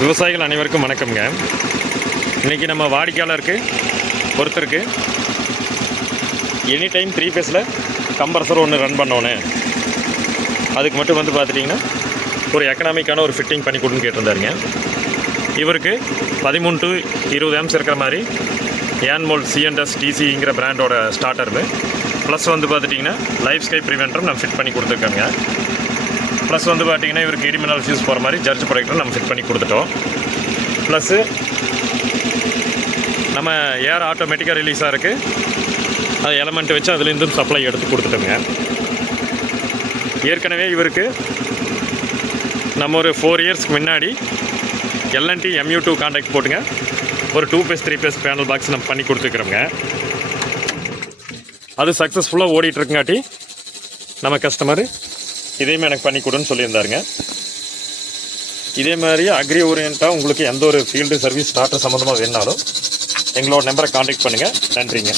விவசாயிகள் அனைவருக்கும் வணக்கம்ங்க. இன்றைக்கி நம்ம வாடிக்கையாளருக்கு ஒருத்தருக்கு எனி டைம் 3 ஃபேஸில் கம்ப்ரஸர் ஒன்று ரன் பண்ணோன்னு, அதுக்கு மட்டும் வந்து பார்த்துட்டிங்கன்னா ஒரு எக்கனாமிக்கான ஒரு ஃபிட்டிங் பண்ணி கொடுன்னு கேட்டிருந்தாருங்க. இவருக்கு 13 to 20 amps இருக்கிற மாதிரி ஏன்மோல் C&S TCங்கிற பிராண்டோட ஸ்டார்டரு ப்ளஸ் வந்து பார்த்துட்டிங்கன்னா லைஃப் ஸ்கை ப்ரிவென்டரும் நம்ம ஃபிட் பண்ணி கொடுத்துருக்கோங்க. ப்ளஸ் வந்து பார்த்திங்கன்னா இவருக்கு இடிமினல் ஃபியூஸ் போகிற மாதிரி ஜர்ஜ் ப்ராடக்டரும் நம்ம ஃபிட் பண்ணி கொடுத்துட்டோம். ப்ளஸ்ஸு நம்ம ஏர் ஆட்டோமேட்டிக்காக ரிலீஸாக இருக்குது, அது எலமெண்ட் வச்சு அதுலேருந்தும் சப்ளை எடுத்து கொடுத்துட்டோங்க. ஏற்கனவே இவருக்கு நம்ம ஒரு 4 இயர்ஸ்க்கு முன்னாடி L&T MU2 கான்டாக்ட் போட்டுங்க ஒரு 2 ஃபேஸ் 3 ஃபேஸ் பேனல் பாக்ஸ் நம்ம பண்ணி கொடுத்துருக்குறோங்க. அது சக்ஸஸ்ஃபுல்லாக ஓடிட்டுருக்குங்காட்டி நம்ம கஸ்டமரு இதையுமே எனக்கு பண்ணி கொடுன்னு சொல்லியிருந்தாருங்க. இதே மாதிரி அக்ரி ஓரியன்ட்டாக உங்களுக்கு எந்த ஒரு ஃபீல்டு சர்வீஸ் ஸ்டார்டர் சம்மந்தமாக வேணாலும் எங்களோட நம்பரை கான்டாக்ட் பண்ணுங்கள். நன்றிங்க.